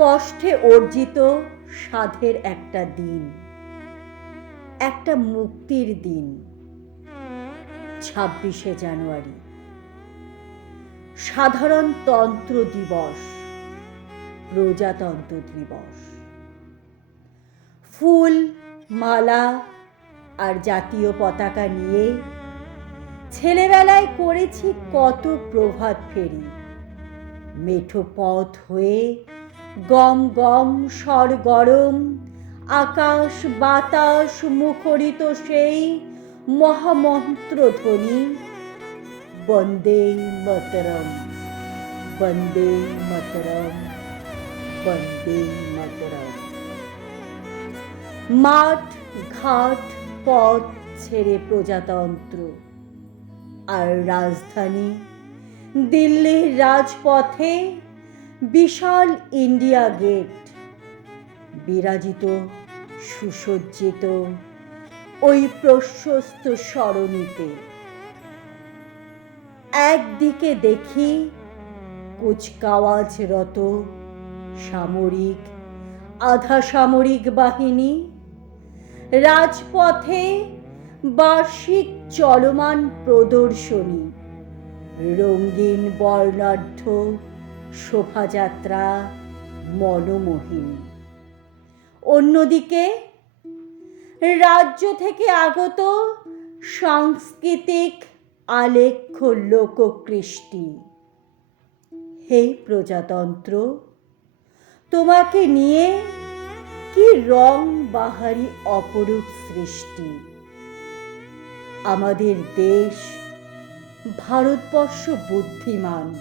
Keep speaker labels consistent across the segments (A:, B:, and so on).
A: কষ্টে অর্জিত সাধের একটা দিন, একটা মুক্তির দিন, ছাব্বিশে জানুয়ারি। সাধারণতন্ত্র দিবস, প্রজাতন্ত্র দিবস। ফুল, মালা আর জাতীয় পতাকা নিয়ে ছেলেবেলায় করেছি কত প্রভাত ফেরি। মেঠো পথ হয়ে গম গম স্বর গরম, আকাশ বাতাস মুখরিত সেই মহামন্ত্র ধ্বনি। বন্দে মতরম বন্দে মতরম বন্দে মতরম। মাঠ, ঘাট, পথ ছেড়ে প্রজাতন্ত্র। আর রাজধানী, দিল্লির রাজপথে বিশাল ইন্ডিয়া গেট। বিরাজিত, সুসজ্জিত ওই প্রশস্ত সরণিতে। একদিকে দেখি কুচকাওয়াজরত সামরিক আধা সামরিক বাহিনী। রাজপথে বার্ষিক চলমান প্রদর্শনী। রঙিন বর্ণাঢ্য শোভাযাত্রা মনোমোহিনী। অন্যদিকে রাজ্য থেকে আগত সাংস্কৃতিক আলেখ্য লোককৃষ্টি। হে প্রজাতন্ত্র, তোমাকে নিয়ে কি রং বাহারি অপরূপ সৃষ্টি। আমাদের দেশ ভারতবর্ষ বুদ্ধিমান।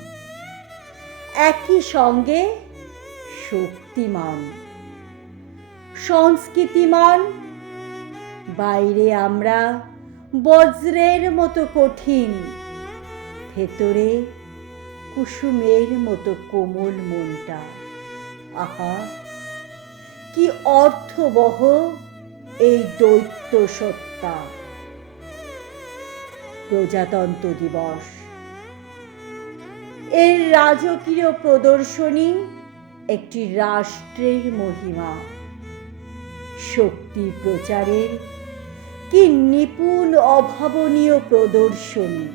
A: একই সঙ্গে শক্তিমান। সংস্কৃতিমান। বাইরে আমরা বজ্রের মতো কঠিন, ভেতরে কুসুমের মতো কোমল মনটা। আহা, কি অর্থবহ এই দৈত্য সত্তা প্রজাতন্ত্র দিবস। এর রাজকীয় প্রদর্শনী একটি রাষ্ট্রের মহিমা। শক্তি প্রচারের কি নিপুণ অভাবনীয় প্রদর্শনী।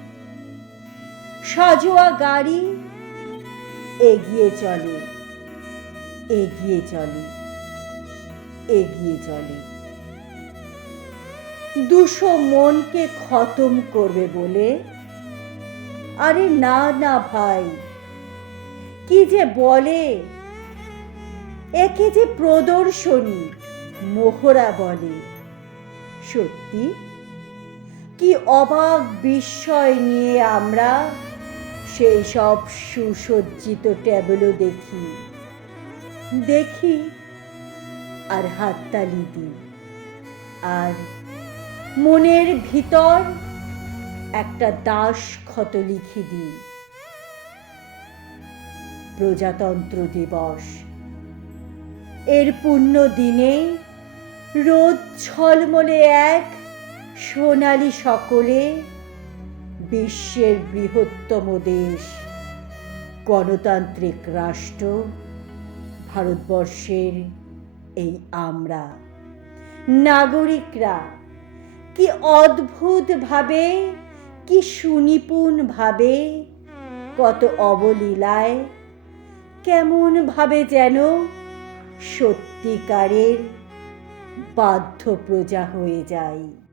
A: সাজোয়া গাড়ি এগিয়ে চলে এগিয়ে চলে এগিয়ে চলে। দুশো মনকে খতম করবে বলে আরে না না ভাই। কি যে বলে? একে যে প্রদর্শনী, মোহরা বলে। সত্যি? কি অবাক বিস্ময় নিয়ে আমরা সেই সব সুসজ্জিত ট্যাবলো দেখি। দেখি আর হাততালি দিই। আর মনের ভিতর একটা দাস ক্ষত লিখি দিই। প্রজাতন্ত্র দিবস। এর পুণ্য দিনে রোদ ছলমলে এক, সোনালি সকলে বিশ্বের বৃহত্তম দেশ, গণতান্ত্রিক রাষ্ট্র, ভারতবর্ষের এই আমরা। নাগরিকরা, কি অদ্ভুতভাবে কি সুনিপুণভাবে কত অবলীলায় কেমনভাবে যেন সত্যিকারের বাধ্য প্রজা হয়ে যায়।